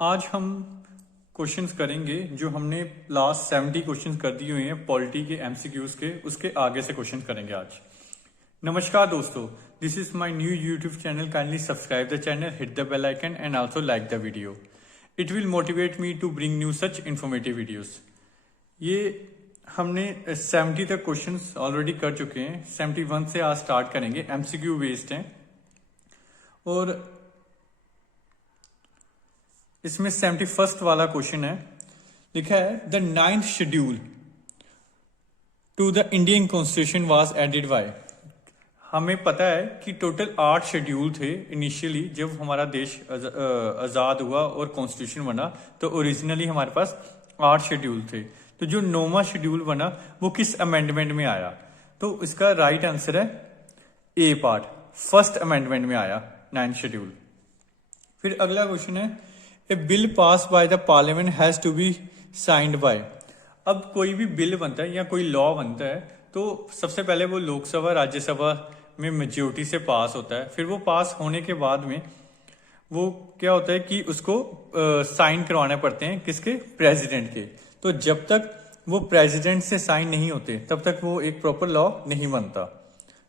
आज हम क्वेश्चंस करेंगे जो हमने लास्ट 70 क्वेश्चंस कर दिए हुए हैं पॉलिटी के एमसीक्यूज के, उसके आगे से क्वेश्चंस करेंगे आज। नमस्कार दोस्तों, this is my new YouTube channel. Kindly subscribe the channel, hit the bell icon and also like the video. It will motivate me to bring new such informative videos. ये हमने 70 तक क्वेश्चंस ऑलरेडी कर चुके हैं। 71 से आज start करेंगे। MCQ based हैं और इसमें 71st वाला क्वेश्चन है, लिखा है the 9th schedule to the Indian constitution was added by. हमें पता है कि टोटल 8 शेड्यूल थे इनिशियली जब हमारा देश आज़ाद हुआ और कॉन्स्टिट्यूशन बना, तो ओरिजिनली हमारे पास 8 शेड्यूल थे। तो जो 9वां शेड्यूल बना वो किस अमेंडमेंट में आया? तो इसका राइट आंसर है ए पार्ट, फर्स्ट अमेंडमेंट में आया 9th शेड्यूल। फिर अगला क्वेश्चन है a bill pass by the parliament has to be signed by. अब कोई भी बिल बनता है या कोई लॉ बनता है तो सबसे पहले वो लोकसभा राज्यसभा में मेजोरिटी से पास होता है। फिर वो पास होने के बाद में वो क्या होता है कि उसको साइन करवाने पड़ते हैं, किसके? प्रेसिडेंट के। तो जब तक वो प्रेसिडेंट से साइन नहीं होते तब तक वो एक प्रॉपर लॉ नहीं बनता।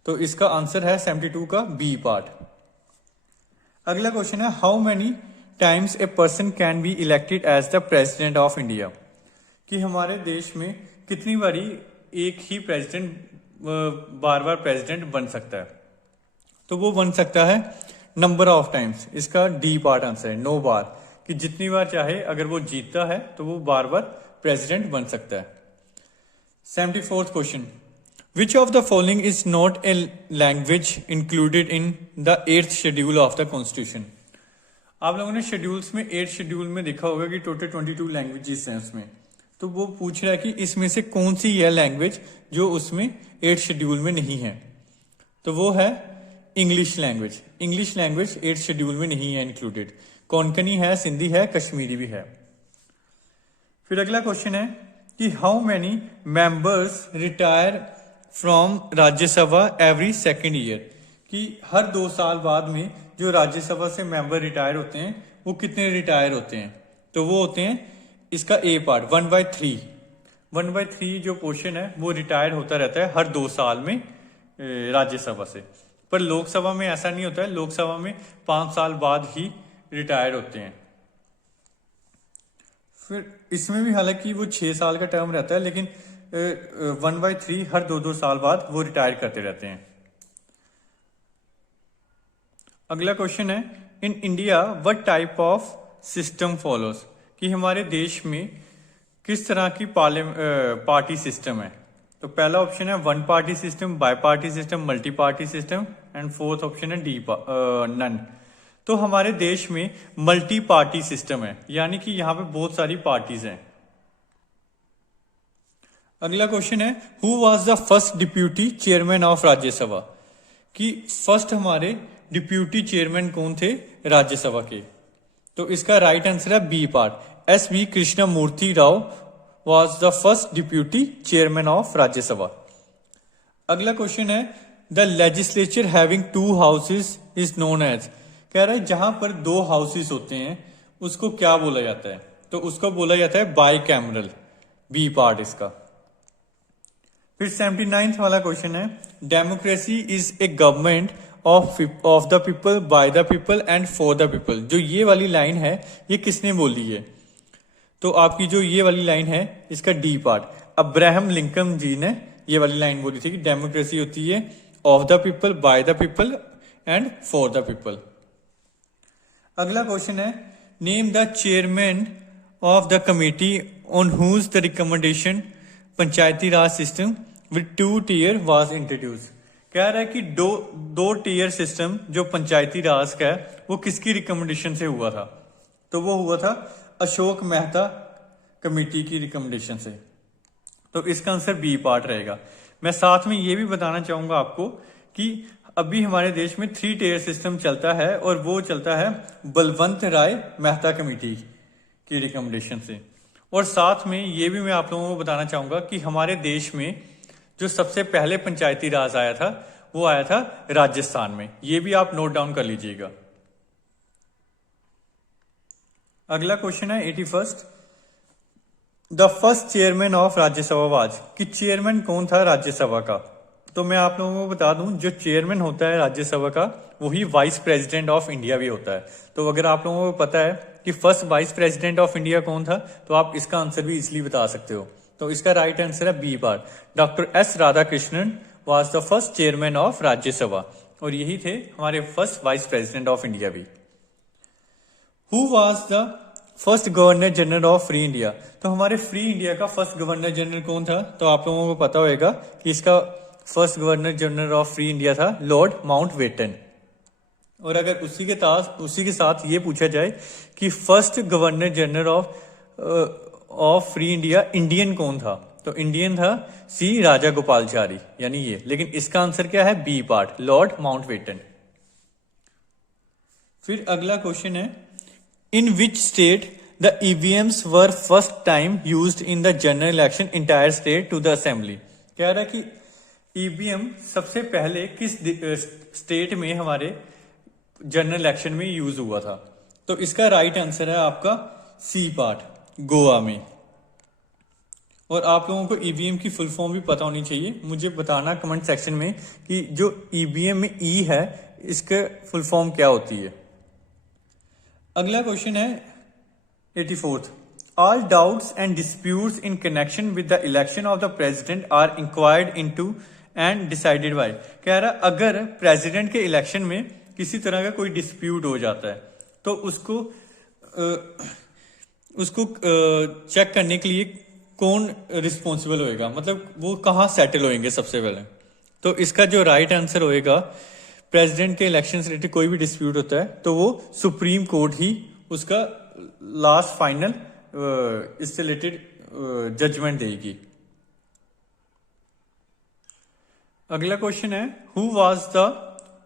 तो इसका आंसर है 72 का बी पार्ट। अगला क्वेश्चन है how many times a person can be elected as the president of India. कि हमारे देश में कितनी बारी एक ही प्रेसिडेंट बार बार प्रेसिडेंट बन सकता है? तो वो बन सकता है नंबर ऑफ टाइम्स। इसका डी पार्ट आंसर है 9 बार, कि जितनी बार चाहे अगर वो जीतता है तो वो बार बार प्रेसिडेंट बन सकता है। 74th question, which of the following is not a language included in the 8th schedule of the constitution. आप लोगों ने शेड्यूल्स में 8 शेड्यूल में देखा होगा कि टोटल 22 लैंग्वेजेस हैं उसमें। तो वो पूछ रहा है कि इसमें से कौन सी है लैंग्वेज जो उसमें 8 शेड्यूल में नहीं है। तो वो है English language. English language 8 schedule में नहीं है इंक्लूडेड। कोंकणी है, सिंधी है, कश्मीरी भी है। फिर अगला क्वेश्चन है कि how many members retire from Rajya Sabha every second year. कि हर 2 साल बाद में जो राज्यसभा से मेंबर रिटायर होते हैं वो कितने रिटायर होते हैं? तो वो होते हैं, इसका ए पार्ट 1/3। 1/3 जो पोर्शन है वो रिटायर होता रहता है हर 2 साल में राज्यसभा से। पर लोकसभा में ऐसा नहीं होता है, लोकसभा में 5 साल बाद ही रिटायर होते हैं। फिर इसमें भी हालांकि वो 6 साल का टर्म रहता है, लेकिन 1/3 हर 2-2 साल बाद वो रिटायर करते रहते हैं। अगला क्वेश्चन है in India what type of system follows. कि हमारे देश में किस तरह की पार्टी सिस्टम है? तो पहला ऑप्शन है 1 party system, bi party system, multi party system and 4th option है डी नन। तो हमारे देश में मल्टी पार्टी सिस्टम है, यानी कि यहाँ पे बहुत सारी पार्टीज हैं। अगला क्वेश्चन है who was the first deputy chairman of Rajya Sabha. कि फर्स्ट हमारे डिप्यूटी चेयरमैन कौन थे राज्यसभा के? तो इसका राइट आंसर है B part, SV. Krishnamurthy Rao was the first deputy chairman of Rajya Sabha. अगला क्वेश्चन है the legislature having 2 houses is known as. कह रहा है जहां पर 2 हाउसेज होते हैं उसको क्या बोला जाता है? तो उसको बोला जाता है बाई कैमरल, बी पार्ट इसका। फिर 79th वाला क्वेश्चन है democracy is a government of the people, by the people and for the people. जो ये वाली लाइन है ये किसने बोली है? तो आपकी जो ये वाली लाइन है इसका डी पार्ट, अब्राहम लिंकन जी ने ये वाली लाइन बोली थी कि डेमोक्रेसी होती है of the people, by the people and for the people. अगला क्वेश्चन है name the chairman of the committee on whose the recommendation panchayati raj system with 2 tier was introduce. कह रहा है कि दो टीयर सिस्टम जो पंचायती राज का है वो किसकी रिकमेंडेशन से हुआ था? तो वो हुआ था अशोक मेहता कमेटी की रिकमेंडेशन से। तो इसका आंसर बी पार्ट रहेगा। मैं साथ में ये भी बताना चाहूंगा आपको कि अभी हमारे देश में 3 टीयर सिस्टम चलता है और वो चलता है बलवंत राय मेहता कमेटी की रिकमेंडेशन से। और साथ में ये भी मैं आप लोगों को बताना चाहूंगा कि हमारे देश में जो सबसे पहले पंचायती राज आया था वो आया था राजस्थान में। ये भी आप नोट डाउन कर लीजिएगा। अगला क्वेश्चन है 81st, the first chairman of Rajya Sabha was, कि चेयरमैन कौन था राज्यसभा का। तो मैं आप लोगों को बता दूं, जो चेयरमैन होता है राज्यसभा का वही वाइस प्रेसिडेंट ऑफ इंडिया भी होता है। तो अगर आप लोगों को पता है कि first vice president of India कौन था, तो आप इसका आंसर भी इजिली बता सकते हो। तो इसका राइट आंसर है B part, doctor S Radhakrishnan was the first chairman of Rajya Sabha, और यही थे हमारे first vice president of India भी। Who was the first governor general of free India, तो हमारे फ्री इंडिया का फर्स्ट गवर्नर जनरल कौन था। तो आप लोगों को पता होगा कि इसका first governor general of free India था लॉर्ड माउंटबेटन। और अगर उसी के साथ ये पूछा जाए कि first governor general of free India Indian कौन था, तो इंडियन था सी राजा गोपालचारी, यानी ये। लेकिन इसका आंसर क्या है, बी पार्ट, लॉर्ड माउंटबेटन। फिर अगला क्वेश्चन है, in which state the EVMs were first time used in the general election entire state to the assembly. कह रहा है कि ईवीएम सबसे पहले किस स्टेट में हमारे जनरल इलेक्शन में यूज हुआ था। तो इसका राइट आंसर है आपका सी पार्ट, गोवा में। और आप लोगों को ईवीएम की फुल फॉर्म भी पता होनी चाहिए, मुझे बताना कमेंट सेक्शन में कि जो ईवीएम में ई है इसके फुल फॉर्म क्या होती है। अगला क्वेश्चन है 84th, all doubts and disputes in connection with the election of the president are inquired into and decided by. कह रहा अगर प्रेसिडेंट के इलेक्शन में किसी तरह का कोई डिस्प्यूट हो जाता है तो उसको चेक करने के लिए कौन रिस्पॉन्सिबल होएगा, मतलब वो कहाँ सेटल होएंगे सबसे पहले। तो इसका जो राइट आंसर होएगा, प्रेसिडेंट के इलेक्शन से रिलेटेड कोई भी डिस्प्यूट होता है तो वो सुप्रीम कोर्ट ही उसका लास्ट फाइनल इससे रिलेटेड जजमेंट देगी। अगला क्वेश्चन है, who was the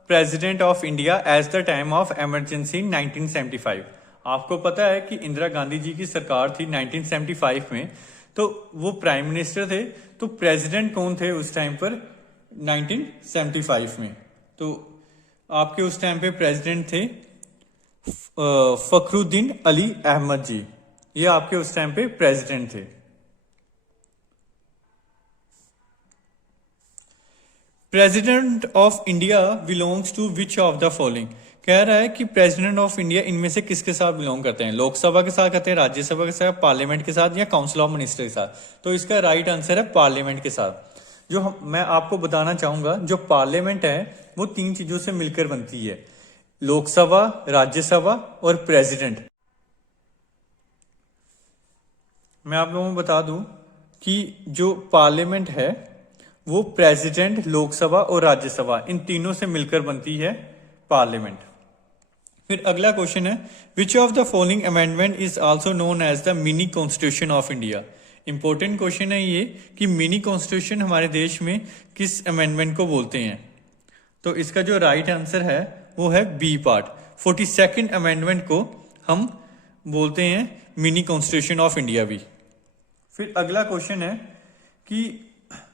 president of India as the time of emergency in 1975। आपको पता है कि इंदिरा गांधी जी की सरकार थी 1975 में, तो वो प्राइम मिनिस्टर थे। तो प्रेसिडेंट कौन थे उस टाइम पर 1975 में, तो आपके उस टाइम पे प्रेसिडेंट थे फखरुद्दीन अली अहमद जी, ये आपके उस टाइम पे प्रेसिडेंट थे। President of India belongs to which of the following. कह रहा है कि प्रेसिडेंट ऑफ इंडिया इनमें से किसके साथ बिलोंग करते हैं, लोकसभा के साथ करते हैं, राज्यसभा के साथ, पार्लियामेंट के साथ, या काउंसिल ऑफ मिनिस्टर के साथ। तो इसका राइट आंसर है पार्लियामेंट के साथ। मैं आपको बताना चाहूंगा, जो पार्लियामेंट है वो 3 चीजों से मिलकर बनती है, लोकसभा, राज्यसभा और प्रेसिडेंट। मैं आप लोगों को बता दूं कि जो पार्लियामेंट है वो प्रेसिडेंट, लोकसभा और राज्यसभा इन तीनों से मिलकर बनती है पार्लियामेंट। फिर अगला क्वेश्चन है, which of the following amendment is also known as the mini constitution of India. Important question है ये कि मिनी कॉन्स्टिट्यूशन हमारे देश में किस अमेंडमेंट को बोलते हैं। तो इसका जो राइट आंसर है वो है बी पार्ट, 42nd अमेंडमेंट को हम बोलते हैं मिनी कॉन्स्टिट्यूशन ऑफ इंडिया भी। फिर अगला क्वेश्चन है कि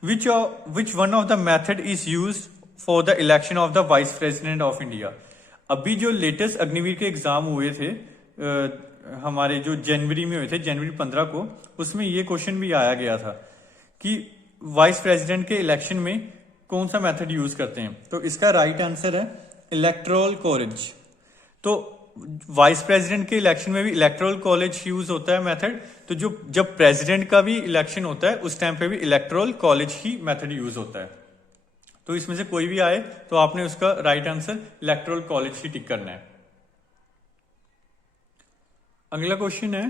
which one of the method is used for the election of the vice president of India। अभी जो लेटेस्ट अग्निवीर के एग्जाम हुए थे हमारे जो जनवरी में हुए थे, जनवरी 15 को, उसमें ये क्वेश्चन भी आया गया था कि वाइस प्रेसिडेंट के इलेक्शन में कौन सा मेथड यूज करते हैं। तो इसका राइट आंसर है इलेक्टोरल कॉलेज। तो वाइस प्रेसिडेंट के इलेक्शन में भी इलेक्टोरल कॉलेज यूज होता है मेथड, तो जब प्रेसिडेंट का भी इलेक्शन होता है उस टाइम पे भी इलेक्टोरल कॉलेज ही मेथड यूज होता है। तो इसमें से कोई भी आए तो आपने उसका राइट आंसर इलेक्टोरल कॉलेज ही टिक करना है। अगला क्वेश्चन है,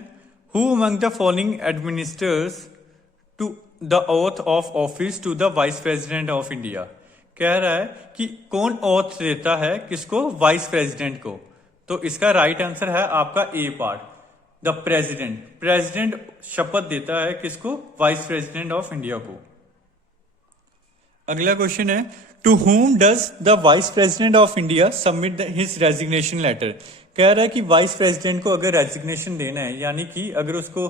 who among the following administers to the oath of office to the vice president of India. कह रहा है कि कौन ओथ देता है किसको, वाइस प्रेसिडेंट को। तो इसका राइट आंसर है आपका ए पार्ट, द प्रेसिडेंट। प्रेसिडेंट शपथ देता है किसको, वाइस प्रेसिडेंट ऑफ इंडिया को। अगला क्वेश्चन है, to whom does the vice president of India submit his resignation letter. कह रहा है कि वाइस प्रेसिडेंट को अगर रेजिग्नेशन देना है, यानी कि अगर उसको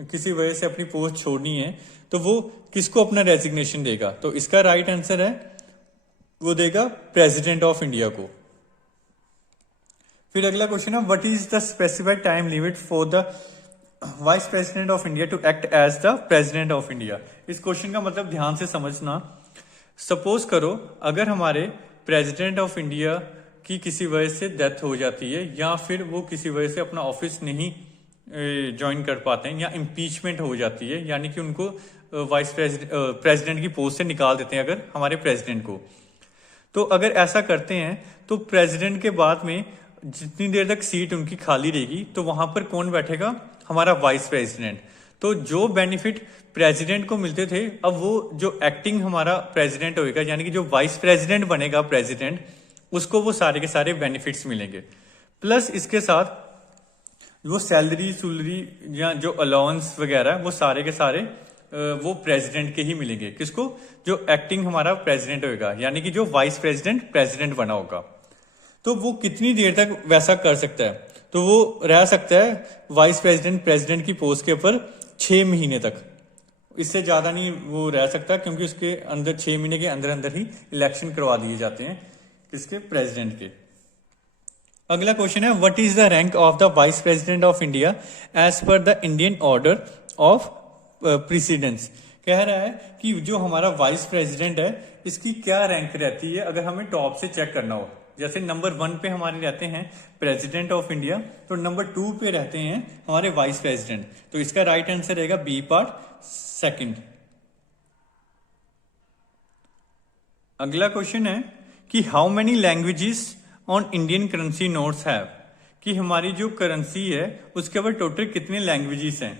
किसी वजह से अपनी पोस्ट छोड़नी है, तो वो किसको अपना रेजिग्नेशन देगा। तो इसका राइट आंसर है वो देगा प्रेसिडेंट ऑफ इंडिया को। फिर अगला क्वेश्चन है, what is the specified time limit for the vice president of India to act as the president of India. इस क्वेश्चन का मतलब ध्यान से समझना। सपोज करो अगर हमारे प्रेसिडेंट ऑफ इंडिया की किसी वजह से डेथ हो जाती है या फिर वो किसी वजह से अपना ऑफिस नहीं ज्वाइन कर पाते हैं या इम्पीचमेंट हो जाती है, यानी कि उनको वाइस प्रेसिडेंट की पोस्ट से निकाल देते हैं अगर हमारे प्रेसिडेंट को, तो अगर ऐसा करते हैं तो प्रेसिडेंट के बाद में जितनी देर तक सीट उनकी खाली रहेगी तो वहां पर कौन बैठेगा, हमारा वाइस प्रेसिडेंट। तो जो बेनिफिट प्रेसिडेंट को मिलते थे अब वो जो एक्टिंग हमारा प्रेसिडेंट होएगा यानी कि जो वाइस प्रेसिडेंट बनेगा प्रेसिडेंट, उसको वो सारे के सारे बेनिफिट्स मिलेंगे। प्लस इसके साथ वो सैलरी या जो अलाउंस वगैरह वो सारे के सारे वो प्रेसिडेंट के ही मिलेंगे। किसको, जो एक्टिंग हमारा प्रेसिडेंट होगा यानी कि जो वाइस प्रेसिडेंट बना होगा। तो वो कितनी देर तक वैसा कर सकता है, तो वो रह सकता है वाइस प्रेसिडेंट की पोस्ट के ऊपर 6 महीने तक, इससे ज्यादा नहीं वो रह सकता, क्योंकि उसके अंदर 6 महीने के अंदर अंदर ही इलेक्शन करवा दिए जाते हैं किसके, प्रेसिडेंट के। अगला क्वेश्चन है, what is the rank of the vice president of India as per the Indian order of precedence. कह रहा है कि जो हमारा वाइस प्रेसिडेंट है इसकी क्या रैंक रहती है अगर हमें टॉप से चेक करना हो। जैसे नंबर 1 पे हमारे रहते हैं प्रेसिडेंट ऑफ इंडिया, तो नंबर 2 पे रहते हैं हमारे वाइस प्रेसिडेंट। तो इसका राइट आंसर रहेगा बी पार्ट, सेकंड। अगला क्वेश्चन है कि how many languages on Indian currency notes have, कि हमारी जो करेंसी है उसके ऊपर टोटल कितने लैंग्वेजेस हैं।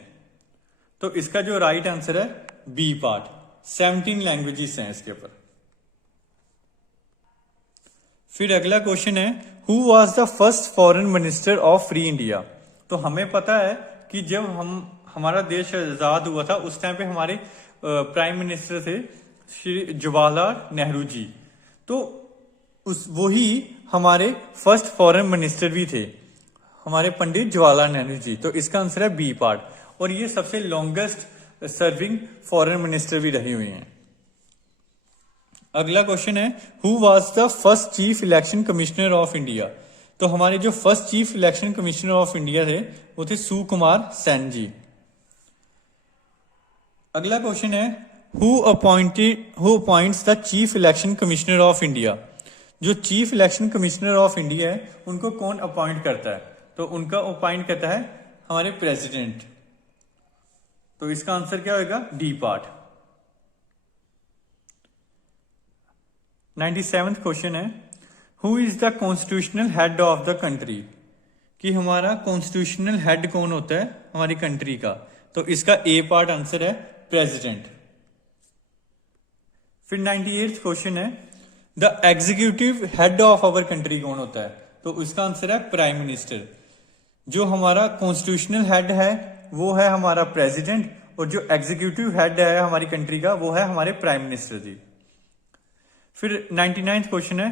तो इसका जो राइट आंसर है बी पार्ट, 17 लैंग्वेजेस हैं इसके ऊपर। फिर अगला क्वेश्चन है, who was the first foreign minister of free India. तो हमें पता है कि जब हमारा देश आजाद हुआ था उस टाइम पे हमारे प्राइम मिनिस्टर थे श्री जवाहरलाल नेहरू जी। तो वही हमारे फर्स्ट फॉरेन मिनिस्टर भी थे, हमारे पंडित जवाहरलाल नेहरू जी। तो इसका आंसर है बी पार्ट, और ये सबसे लॉन्गेस्ट सर्विंग फॉरेन मिनिस्टर भी रही हुई हैं। अगला क्वेश्चन है, who was the first chief election commissioner of India. तो हमारे जो first chief election commissioner of India थे वो थे सुकुमार सेन जी। अगला क्वेश्चन है, who appoints the chief election commissioner of India. जो chief election commissioner of India है उनको कौन अपॉइंट करता है, तो उनका अपॉइंट करता है हमारे प्रेसिडेंट। तो इसका आंसर क्या होगा, डी पार्ट। 97th क्वेश्चन है, who is the constitutional head of the country. कि हमारा कॉन्स्टिट्यूशनल हेड कौन होता है हमारी कंट्री का, तो इसका ए पार्ट आंसर है प्रेसिडेंट। फिर 98th क्वेश्चन है, the executive head of our country कौन होता है, तो इसका आंसर है प्राइम मिनिस्टर। जो हमारा कॉन्स्टिट्यूशनल हेड है वो है हमारा प्रेसिडेंट, और जो एग्जीक्यूटिव हेड है हमारी कंट्री का वो है हमारे प्राइम मिनिस्टर जी। फिर 99th क्वेश्चन है,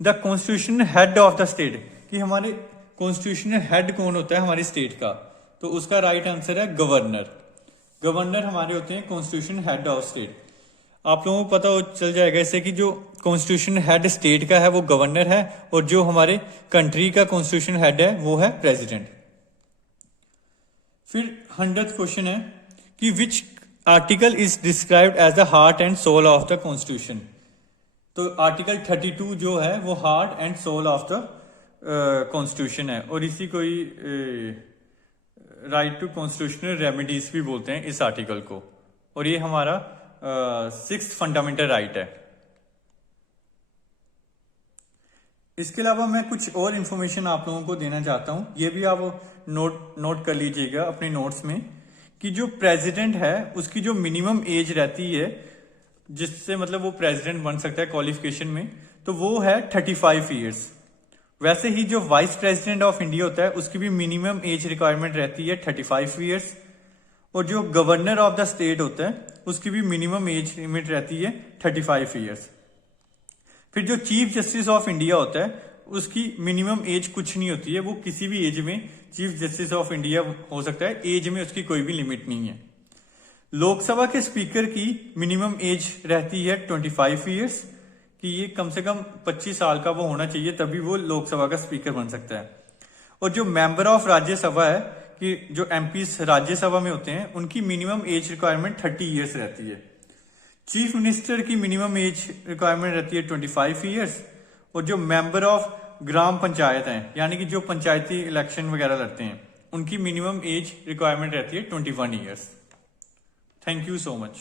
the constitutional head of the state. कि हमारे कॉन्स्टिट्यूशनल हेड कौन होता है हमारी स्टेट का, तो उसका राइट आंसर है गवर्नर। गवर्नर हमारे होते हैं कॉन्स्टिट्यूशनल हेड ऑफ स्टेट। आप लोगों को पता चल जाएगा इससे कि जो कॉन्स्टिट्यूशनल हेड स्टेट का है वो गवर्नर है, और जो हमारे कंट्री का कॉन्स्टिट्यूशनल हेड है वो है प्रेसिडेंट। फिर 100th क्वेश्चन है कि which article is described as the heart and soul of the constitution. तो आर्टिकल 32 जो है वो heart and soul of the constitution है, और इसी कोई राइट टू कॉन्स्टिट्यूशनल रेमेडीज भी बोलते हैं इस आर्टिकल को, और ये हमारा 6th फंडामेंटल राइट है। इसके अलावा मैं कुछ और इंफॉर्मेशन आप लोगों को देना चाहता हूं, ये भी आप नोट कर लीजिएगा अपने नोट्स में, कि जो प्रेसिडेंट है उसकी जो मिनिमम एज रहती है जिससे मतलब वो प्रेसिडेंट बन सकता है क्वालिफिकेशन में, तो वो है 35 ईयर्स। वैसे ही जो वाइस प्रेसिडेंट ऑफ इंडिया होता है उसकी भी मिनिमम एज रिक्वायरमेंट रहती है 35 ईयर्स, और जो गवर्नर ऑफ द स्टेट होता है उसकी भी मिनिमम एज लिमिट रहती है 35 ईयर्स। फिर जो चीफ जस्टिस ऑफ इंडिया होता है उसकी मिनिमम एज कुछ नहीं होती है, वो किसी भी एज में चीफ जस्टिस ऑफ इंडिया हो सकता है, एज में उसकी कोई भी लिमिट नहीं है। लोकसभा के स्पीकर की मिनिमम एज रहती है 25 ईयर्स, कि ये कम से कम 25 साल का वो होना चाहिए तभी वो लोकसभा का स्पीकर बन सकता है। और जो मेंबर ऑफ राज्यसभा है कि जो एमपीज राज्यसभा में होते हैं उनकी मिनिमम एज रिक्वायरमेंट 30 ईयर्स रहती है। चीफ मिनिस्टर की मिनिमम एज रिक्वायरमेंट रहती है 25 ईयर्स। और जो मेंबर ऑफ ग्राम पंचायत हैं यानी कि जो पंचायती इलेक्शन वगैरह लड़ते हैं उनकी मिनिमम एज रिक्वायरमेंट रहती है 21 years. Thank you so much.